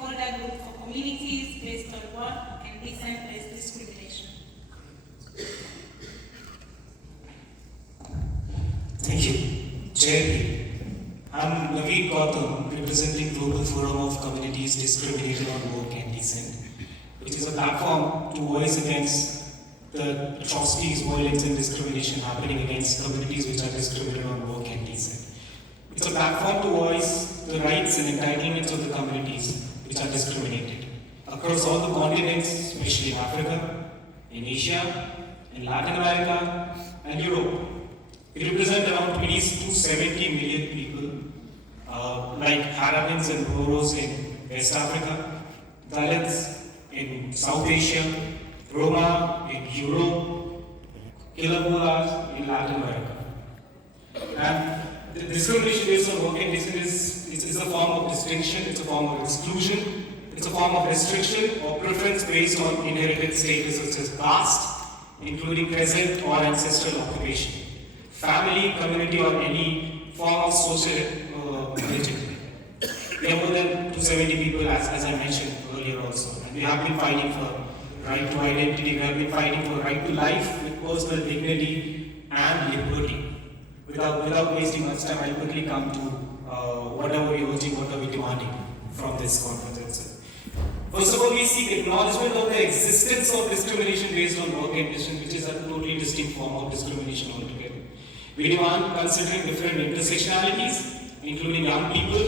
stakeholder group for communities based on work and decent discrimination. Thank you. Chair, I'm Naveen Gautam, representing Global Forum of Communities Discriminated on Work and Decent, which is a platform to voice against the atrocities, violence and discrimination happening against communities which are discriminated on work and decent. It's a platform to voice the rights and entitlements of the communities which are discriminated across all the continents, especially in Africa, in Asia, in Latin America, and Europe. We represent around 20 to 70 million people, like Harappans and Boros in West Africa, Dalits in South Asia, Roma in Europe, Kilaburas in Latin America. And the discrimination based on work and decent is a form of distinction, it's a form of exclusion, it's a form of restriction or preference based on inherited status such as caste, including present or ancestral occupation, family, community, or any form of social religion. We have more than 270 people, as I mentioned earlier also, and we have been fighting for right to identity, we have been fighting for right to life with personal dignity and liberty. Without wasting much time, I'll quickly come to what are we urging, what are we demanding from this conference. First of all, we seek acknowledgement of the existence of discrimination based on work and decent, which is a totally distinct form of discrimination altogether. We demand considering different intersectionalities, including young people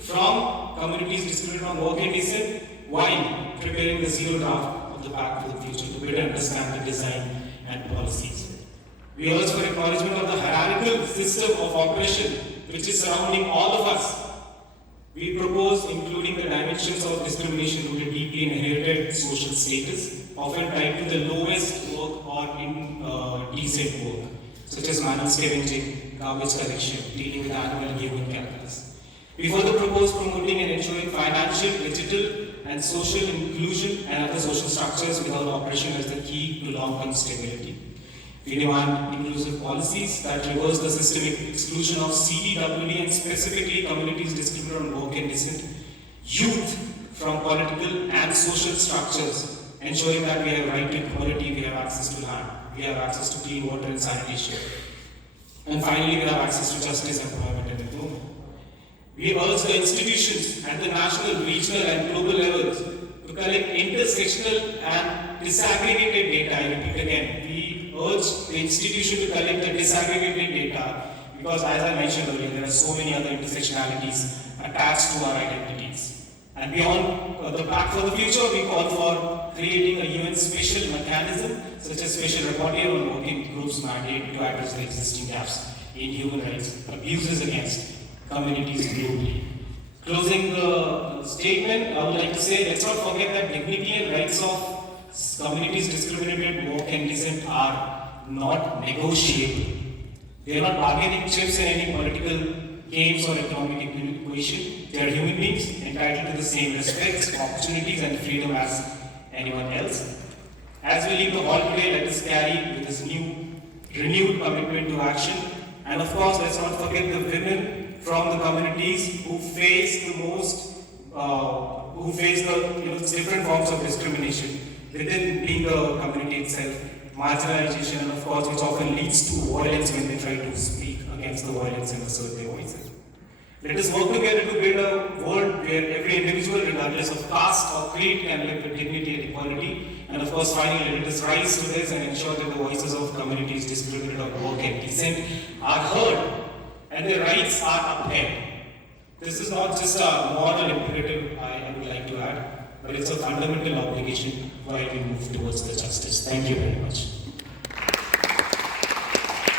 from communities discriminated on work and decent, while preparing the zero draft of the Pact for the Future to better understand the design and policies. We urge for acknowledgement of the hierarchical system of oppression which is surrounding all of us. We propose including the dimensions of discrimination rooted deeply in inherited social status, often tied to the lowest work or indecent work, such as manual scavenging, garbage collection, dealing with animal and human calculus. We further propose promoting and ensuring financial, digital, and social inclusion and other social structures without oppression as the key to long-term stability. We demand inclusive policies that reverse the systemic exclusion of CDWD and specifically communities discriminated on work and decent, youth from political and social structures, ensuring that we have right to equality, we have access to land, we have access to clean water and sanitation. And finally, we have access to justice, employment, and employment. We urge the institutions at the national, regional, and global levels to collect intersectional and disaggregated data. I repeat again, we urge the institution to collect the disaggregated data because, as I mentioned earlier, there are so many other intersectionalities attached to our identities. And beyond the Pact for the Future, we call for creating a UN special mechanism, such as special rapporteur on working groups mandate to address the existing gaps in human rights, abuses against communities globally. Closing the statement, I would like to say, let's not forget that dignity and rights of communities discriminated work and decent are not negotiable. They are not bargaining chips in any political games or economic equation. They are human beings entitled to the same respects, opportunities, and freedom as anyone else. As we leave the hall today, let us carry with this renewed commitment to action. And of course, let's not forget the women from the communities who face the different forms of discrimination within being the community itself, marginalization, and of course, which often leads to violence when they try to speak against the violence and assert their voices. Let us work together to build a world where every individual, regardless of caste or creed, can live with dignity and equality. And of course, finally, let us rise to this and ensure that the voices of communities discriminated on work and decent are heard and their rights are upheld. This is not just a moral imperative, I would like to add, but it's a fundamental obligation while we move towards the justice. Thank you very much.